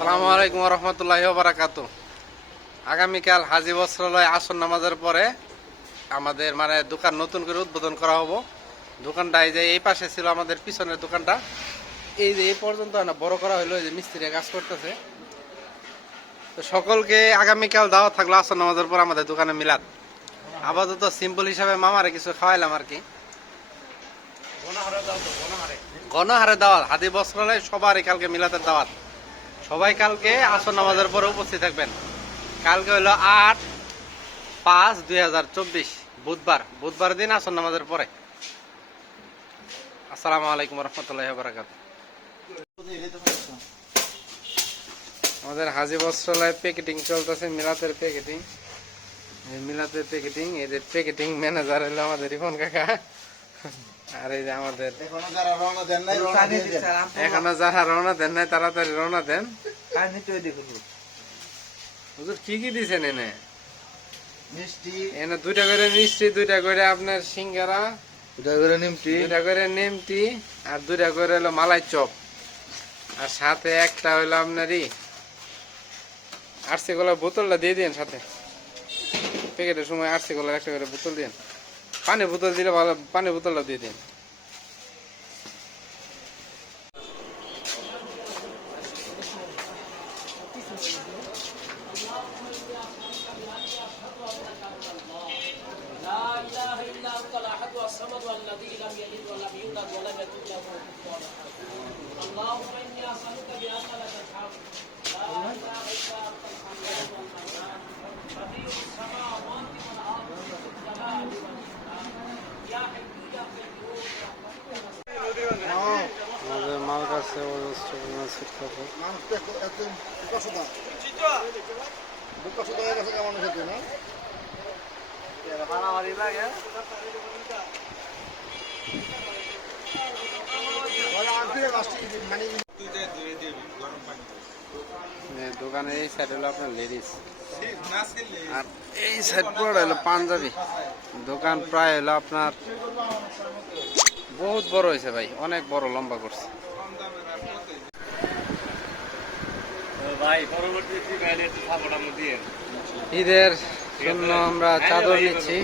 আসসালামু আলাইকুম ওয়া রাহমাতুল্লাহি ওয়া বারাকাতুহু। আগামীকাল হাজী বস্ত্রালয় আসর নামাজের পরে আমাদের দোকান নতুন করে উদ্বোধন করা হবে। দোকানটা এই যে এই পাশে ছিল আমাদের পিছনের দোকানটা, এই যে এই পর্যন্ত না বড় করা হলো, এই যে মিস্ত্রি কাজ করতেছে। তো সকলকে আগামীকাল দাওয়াত থাকলো আসর নামাজের পর আমাদের দোকানে মিলাদ। আপাতত সিম্পল হিসাবে মামারে কিছু খাওয়াইলাম আর কি। গণহারে দাওয়াত, হাজী বস্ত্রালয় সবারই কালকে মিলাদের দাওয়াত। সবাই কালকে আসর নামাজের পরে উপস্থিত থাকবেন। কালকে হলো 8/5/2024 বুধবার দিন আসর নামাজের পরে। আসসালামু আলাইকুম রহমতুল্লাহি ওয়া বারাকাতুহু। আমাদের হাজী বস্ত্রালয় প্যাকেটিং চলতেছে, মিলাদের প্যাকেটিং এদের প্যাকেটিং ম্যানেজার হলো আমাদের রিপন কাকা। আর এই যে আমাদের এখনো যারা রওনা দেন নাই তাড়াতাড়ি রওনা দেন। হুজুর কি কি দিছেন এনে? মিষ্টি, এনে 2টা করে মিষ্টি, 2টা করে আপনার সিঙ্গারা, 2টা করে নিমটি, আর 2টা করে হলো মালাই চপ, আর সাথে একটা হলো আপনারই আরসি কলার বোতলটা দিয়ে দিন সাথে। প্যাকেটের সময় আরসি কলার একটা করে বোতল দিন। পানি বোতল দিলে ভালো, পানি বোতলটা দিয়ে দিন। মাল কাছে দোকানের এই সাইড হলো আপনার লেডিস, আর এই সাইড পুরো হলো পাঞ্জাবি। দোকান প্রায় হলো আপনার বহুত বড় হয়েছে ভাই, অনেক বড় লম্বা করছে ঈদের জন্য। আমরা চাদর নিচ্ছি।